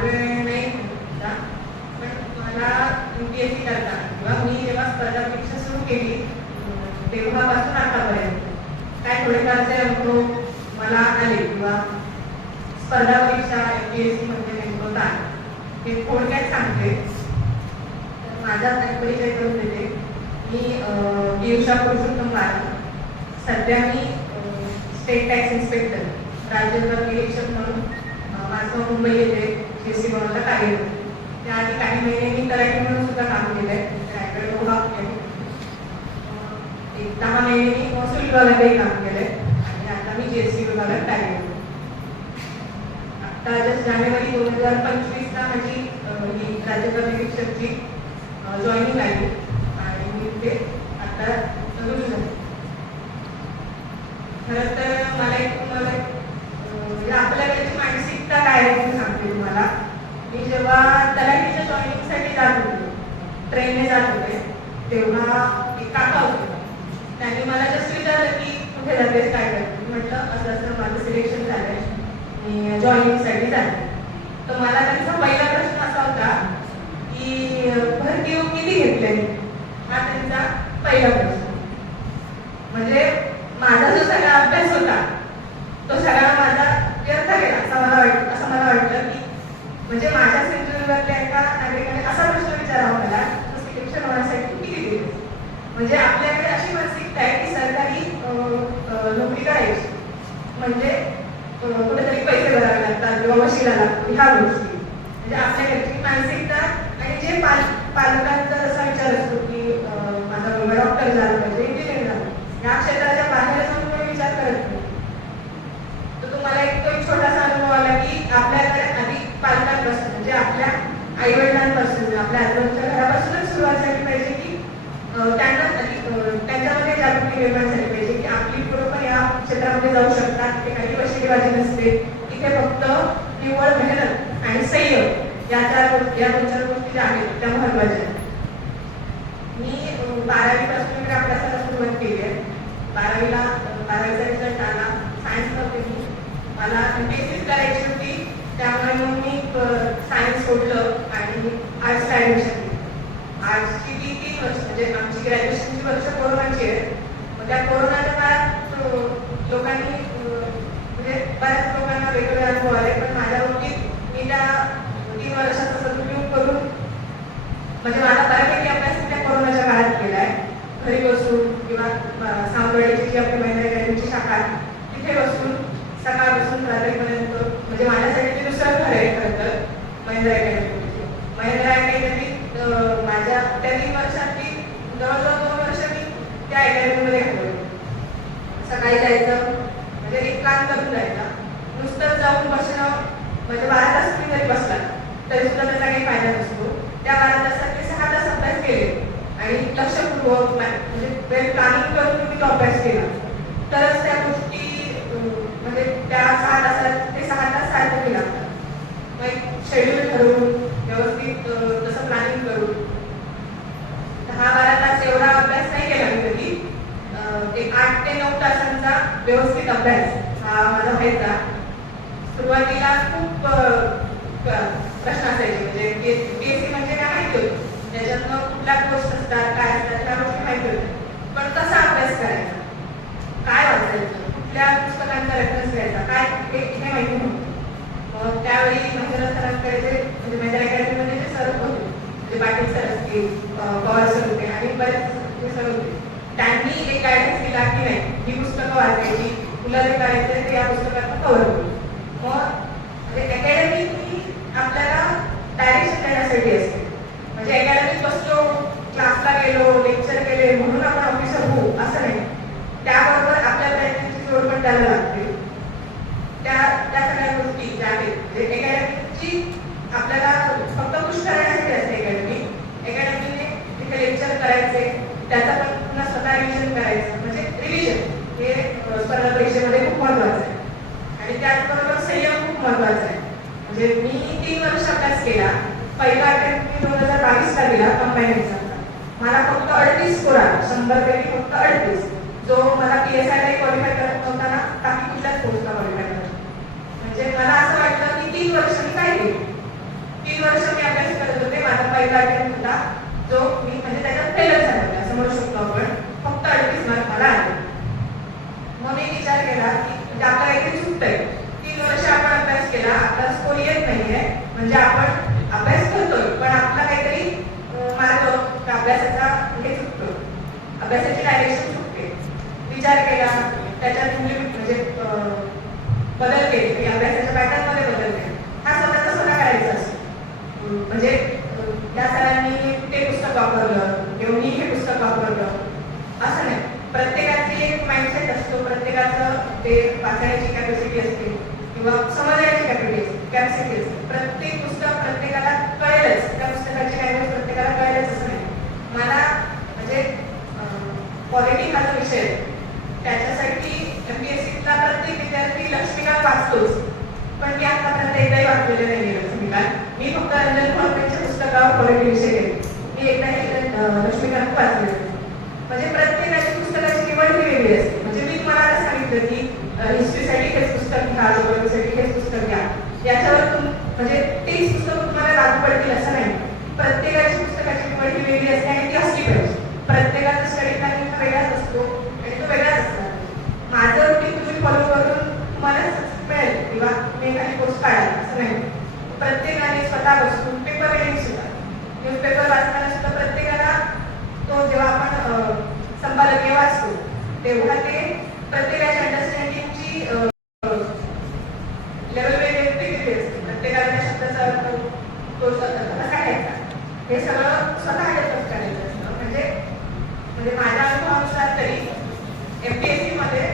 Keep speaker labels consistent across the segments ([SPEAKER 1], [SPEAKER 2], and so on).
[SPEAKER 1] त्यामुळे पण मला युपीएससी करता किंवा मी जेव्हा स्पर्धा परीक्षा सुरू केली तेव्हापासून आतापर्यंत काय थोडेफारचे अनुभव मला आले किंवा स्पर्धा परीक्षा युपीएससी म्हणजे नेमकं काय हे थोडक्यात सांगते तर माझा परिचय करून देते मी दिवसा पुरुषोत्तम बाळ सध्या मी स्टेट टॅक्स इन्स्पेक्टर राज्यभर निरीक्षक म्हणून माझं मुंबई येथे जी सी बनवलं कार्यरत आहे. त्याआधी काही महिने मी तलाठी म्हणून सुद्धा काम केलं आहे रायगड विभाग एक दहा महिने मी महसूल विभागातही काम केलं आहे आणि आता मी जी एस सी विभागात कार्यरत आहे. आता जस्ट जानेवारी दोन हजार पंचवीसला माझी ही राज्य कर निरीक्षकची जॉईनिंग आली आणि मी ते आता रुजू झाले खरं तर मला एक तुम्हाला एक, अं, म्हणजे आपल्याकडची मानसिकता काय आहे ते सांगते तुम्हाला मी जेव्हा तलाठीच्या जॉईनिंगसाठी जात होते ट्रेनने तेव्हा एक काका होते? त्यांनी मला जस्ट विचारलं की कुठे जातेस काय करते म्हटलं असं असं माझं सिलेक्शन झालंय. मी जॉईनिंगसाठी झालं. तर मला त्यांचा पहिला प्रश्न असा होता की भरती किती घेतले? हा त्यांचा पहिला प्रश्न. म्हणजे माझा जो सगळा अभ्यास होता तो सगळा माझा व्यर्थ गेला असं मला वाटतं असं मला वाटलं की म्हणजे माझ्या सेंचुरीवरल्या एका नागरिकाने असा प्रश्न विचारावा मला सिलेक्शन होण्यासाठी तू किती दिले म्हणजे आपल्याकडे अशी मानसिकता आहे की सरकारी अं, अं, नोकरी करायची म्हणजे कुठेतरी पैसे भरावे लागतात किंवा वशिला लागतो ह्या गोष्टी. म्हणजे आपल्याकडची मानसिकता आणि जे पाल पालकांचा असा विचार असतो की माझा मुलगा डॉक्टर झाला पाहिजे इंजिनियर झाला. या क्षेत्रात बाहेर जाऊन कोणी विचार करत नाही तर तुम्हाला एक तो एक छोटासा अनुभव आला की आपल्याकडे आधी पालकांपासून म्हणजे आपल्या आई वडिलांपासून आपल्या आजूबाजूच्या घरापासूनच सुरुवात झाली पाहिजे की अं, त्यांना त्यांच्यामध्ये जागृती निर्माण झाली पाहिजे की आपली पोरं पण या क्षेत्रामध्ये जाऊ शकतात ते काही वशिलेबाजी नसते. तिथे फक्त निव्वळ मेहनत आणि संयम या चार या दोन चार गोष्टी ज्या आहेत त्या महत्त्वाच्या मी बारावी बारावीपासून मी अभ्यासाला सुरुवात केली आहे. बारावीला बारावीचा रिझल्ट आला. सायन्स नव्हते मी मला बेसिस करायची होती. त्यामुळे मग मी सायन्स सोडलं आणि आर्ट्सला ॲडमिशन केली आर्ट्सची ती तीन वर्ष म्हणजे आमची ग्रॅज्युएशनची वर्ष कोरोनाची आहे. मग त्या कोरोनाच्या काळात लोकांनी म्हणजे बऱ्याच लोकांना वेगवेगळे अनुभव आले पण माझ्या बाबतीत मी त्या तीन वर्षाचा सदुपयोग करून म्हणजे माझा बऱ्यापैकी अभ्यास मी त्या कोरोनाच्या काळात केला आहे घरी बसून किंवा अं, सावंतवाडीची जी आपली महिला अकॅडमीची शाखा आहे तिथे बसून सकाळपासून रात्रीपर्यंत म्हणजे माझ्यासाठी ते दुसरं घर आहे खरं तर महिंद्रा अकॅडमी महिंद्रा अकॅडमीत अं, माझ्या त्या तीन वर्षातली जवळजवळ दोन वर्ष मी त्या अकॅडमीमध्ये घालवली सकाळी जायचं म्हणजे एक करून जायचं. नुसतं जाऊन बसणं म्हणजे बारा तास मी जरी बसला तरी सुद्धा त्याचा काही फायदा नसतो. त्या बारा तासात ते सहा तास अभ्यास केले. आणि लक्षपूर्वक म्हणजे वेळ प्लॅनिंग करून तुम्ही तो अभ्यास केला. तरच त्या गोष्टी म्हणजे त्या सहा तासात ते सहा तास सार्थकी लागतात मग एक शेड्यूल ठरवून व्यवस्थित अं, तसं प्लॅनिंग करून दहा बारा तास एवढा अभ्यास नाही केला मी कधी अं, एक आठ ते नऊ तासांचा व्यवस्थित अभ्यास हा माझा व्हायचा सुरुवातीला खूप प्रश्न असायचे. म्हणजे पीएससी म्हणजे काय माहिती होतं? त्याच्यातनं कुठल्या कोर्स असतात काय असतात त्या गोष्टी माहिती होत्या. पण कसा अभ्यास करायचा? काय वाचायचं? कुठल्या पुस्तकांचा रेफरन्स घ्यायचा? काय हे हे माहिती नव्हतं मग त्यावेळी महेंद्र सरांकडे जे म्हणजे माझ्या अकॅडमीमध्ये जे सर होते म्हणजे पाटील सर असतील पवार सर होते आणि बरेच सर होते त्यांनी एक गायडन्स दिला की नाही ही पुस्तकं वाचायची तुला जे करायचं ते या पुस्तकात कव्हर होईल. मग म्हणजे अकॅडमी ही आपल्याला डायरेक्शन देण्यासाठी असते. म्हणजे अकॅडमीत बसलो क्लासला गेलो लेक्चर केले म्हणून आपण ऑफिसर होऊ असं नाही. त्याबरोबर आपल्या प्रयत्नांची जोड पण त्याला लागते. त्या त्या सगळ्या गोष्टी ज्या आहेत म्हणजे अकॅडमीची आपल्याला फक्त खुश करण्यासाठी असते अकॅडमी अकॅडमीने तिथे लेक्चर करायचे त्याचा पण पुन्हा स्वतः रिव्हिजन करायचं. म्हणजे रिव्हिजन हे अ, स्पर्धा परीक्षेमध्ये खूप महत्वाचं आहे आणि त्याचबरोबर संयम खूप महत्त्वाचा आहे. म्हणजे मी तीन वर्ष अभ्यास केला. पहिला अटेम्प्ट मी दोन हजार बावीसला दिला कंबाईन एक्झामचा मला फक्त अडतीस स्कोर आला. शंभर पैकी फक्त अडतीस. जो मला पी एस आयला क्वालिफाय करत नव्हता ना बाकी कुठल्याच पोस्टला क्वालिफाय करत म्हणजे मला असं वाटलं की तीन वर्ष मी काय केली तीन वर्ष मी अभ्यास करत होते माझा पहिला अटेम्प्ट होता जो मी म्हणजे त्याच्यात फेलच झाले होते असं म्हणू शकतो आपण फक्त अडतीस मार्क मला आले मग मी विचार केला की म्हणजे आपलं काहीतरी चुकतंय तीन वर्ष आपण अभ्यास केला आपला स्कोर येत नाहीये म्हणजे आपण अभ्यास करतोय पण आपला काहीतरी अं, मार्ग त्या अभ्यासाचा हे चुकतो अभ्यासाची डायरेक्शन चुकते विचार केला त्याच्यात मी म्हणजे बदल केले. की अभ्यासाच्या पॅटर्नमध्ये बदल केले. हा स्वतःचा स्वतः करायचा असतो. म्हणजे त्या सरांनी ते पुस्तक वापरलं किंवा मी हे पुस्तक वापरलं. असं नाही. प्रत्येकाची एक माइंडसेट असतो. प्रत्येकाचं ते वाचण्याची कॅपॅसिटी असते किंवा समजण्याची कॅपॅसिटी कॅपॅसिटी असते प्रत्येक पुस्तक प्रत्येकाला कळेलच त्या पुस्तकाची लँग्वेज प्रत्येकाला कळेलच असं नाही मला म्हणजे क्वालिटी हा जो विषय आहे त्याच्यासाठी एम पी एस सीला प्रत्येक विद्यार्थी लक्ष्मीकांत वाचतोच पण मी आतापर्यंत एकदाही वाचलेलं नाही आहे लक्ष्मीकांत मी फक्त पुस्तकावर क्वालिटी विषय घेतले मी लक्ष्मीकांत म्हणजे प्रत्येकाची पुस्तकाची निवड ही वेगळी असते म्हणजे मी तुम्हाला सांगितलं की हिस्ट्रीसाठी हेच पुस्तक घ्या जिओग्राफीसाठी हे पुस्तक घ्या याच्यावर तुम म्हणजे तेच पुस्तक तुम्हाला लागू पडतील असं नाही प्रत्येकाची पुस्तकाची निवड ही वेगळी असते आणि ती असली पाहिजे प्रत्येकाचा स्टडी प्लॅनिंग वेगळाच असतो आणि तो वेगळाच असणार माझं रुटीन तुम्ही फॉलो करून तुम्हाला मिळेल किंवा मी एखादी पोस्ट काढाल असं नाही प्रत्येकाने स्वतः बसून पेपर रिडिंग सुद्धा. न्यूजपेपर वाचताना सुद्धा प्रत्येकाला तो जेव्हा आपण संपादकीय वाचतो तेव्हा ते प्रत्येकाच्या अंडरस्टँडिंगची लेवल वेगळी वेगळी असते. प्रत्येकाला त्या शब्दाचा अर्थ तो स्वतः कसा घ्यायचा हे सगळं स्वतः डेव्हलप करायचं असतं. म्हणजे म्हणजे माझ्या अनुभवानुसार तरी एम पी एस सीमध्ये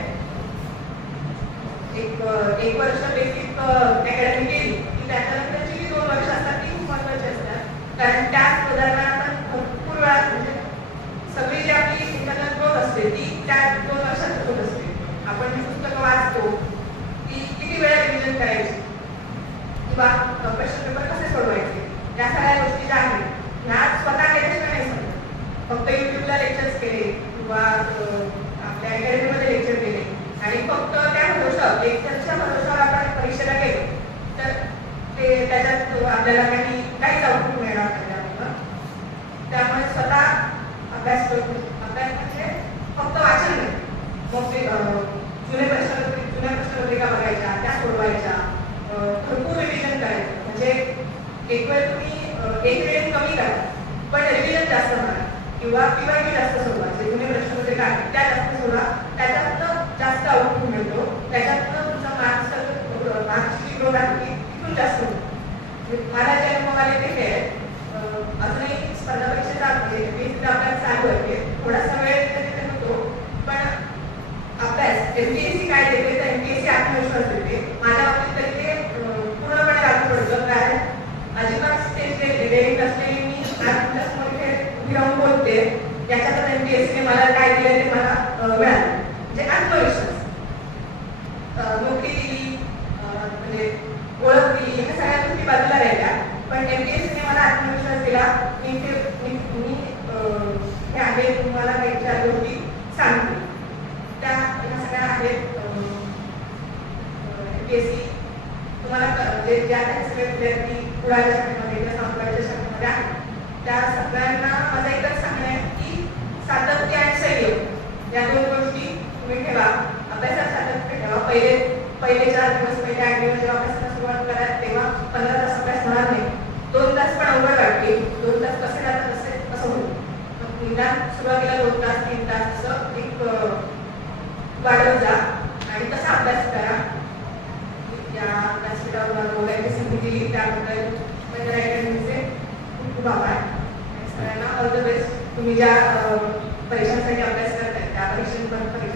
[SPEAKER 1] एक एक वर्ष बेसिक अकॅडमी केली की त्याच्यानंतरची जी दोन वर्ष असतात ती खूप महत्वाची असतात कारण त्याच पदार्थ आपण भरपूर वेळा म्हणजे सगळी जी आपली इंटरनल ग्रोथ असते ती त्या दोन वर्षात होत असते आपण जी पुस्तकं वाचतो ती किती वेळा रिव्हिजन करायची किंवा क्वेश्चन पेपर कसे सोडवायचे या सगळ्या गोष्टी ज्या आहेत ह्या स्वतः केल्याशिवाय नाही समजत फक्त युट्यूबला लेक्चर्स केले किंवा अ, आपल्या अकॅडमीमध्ये लेक्चर केले आणि फक्त त्या भरोसा लेक्चरच्या भरोशावर आपण परीक्षेला गेलो तर ते त्याच्यात आपल्याला काही काहीच आउटपुट मिळणार नाही त्यामुळं त्यामुळे स्वतः अभ्यास करून अभ्यास म्हणजे फक्त वाचन नाही मग ते अ, जुने प्रश्न जुन्या प्रश्नपत्रिका बघायच्या त्या सोडवायच्या अ, भरपूर रिव्हिजन करायचं म्हणजे एक वेळ तुम्ही अ, एक वेळ कमी करा पण रिव्हिजन जास्त करा किंवा पीवाय जास्त सोडवा जे म्हणजे प्रश्न प्रश्नपत्रिका त्या जास्त सोडवा त्याच्यातनं जास्त आउटपुट मिळतो त्याच्यातनं तुमचा मार्क्स मार्क्सची जी ग्रोथ आहे ती तिथून जास्त होतो म्हणजे मला जे अनुभव आले ते हे आहेत. अ, अजूनही स्पर्धा परीक्षा चालू आहे मी तिथे अभ्यास चालू आहे थोडासा वेळ तिथे तिथे होतो पण अभ्यास एमपीएससी काय देते तर एमपीएससी आत्मविश्वास देते माझ्या बाबतीत तरी ते अ, पूर्णपणे लागू पडतं कारण अजिबात स्टेज डेअरिंग असलेली मी आज तुमच्यासमोर इथे उभी राहून बोलते याच्यातच एमपीएससीने मला काय दिलं ते मला अ, मिळालं म्हणजे आत्मविश्वास अ, नोकरी दिली अ, म्हणजे ओळख दिली ह्या सगळ्या गोष्टी बाजूला राहिल्या पण एमपीएससीने मला आत्मविश्वास दिला मी ते मी मी अ, हे आहे तुम्हाला काही चार गोष्टी सांगते त्या ह्या सगळ्या आहेत एमपीएससी तुम्हाला क- जे ज्या काही सगळे विद्यार्थी पुढाच्या शाखेमध्ये किंवा सांभाळच्या शाखेमध्ये आहेत त्या सगळ्यांना मला एकच सांगणं आहे की सातत्य आणि संयम या दोन गोष्टी तुम्ही ठेवा. अभ्यासात सातत्य ठेवा. पहिले पहिले चार दिवस पहिले आठ दिवस जेव्हा अभ्यासाला सुरुवात करा तेव्हा पंधरा तास अभ्यास होणार नाही. दोन तास पण अवघड वाटते. दोन तास कसे जातात असे असं होईल. मग निदान सुरुवातीला दोन तास तीन तास असं एक वाढवत जा आणि तसा अभ्यास करा. या व्यासपीठावर बोलायची संधी दिली त्याबद्दल पंधरा खूप खूप आभार. सगळ्यांना ऑल द बेस्ट तुम्ही ज्या परीक्षांसाठी अभ्यास करताय त्या परीक्षांपर्यंत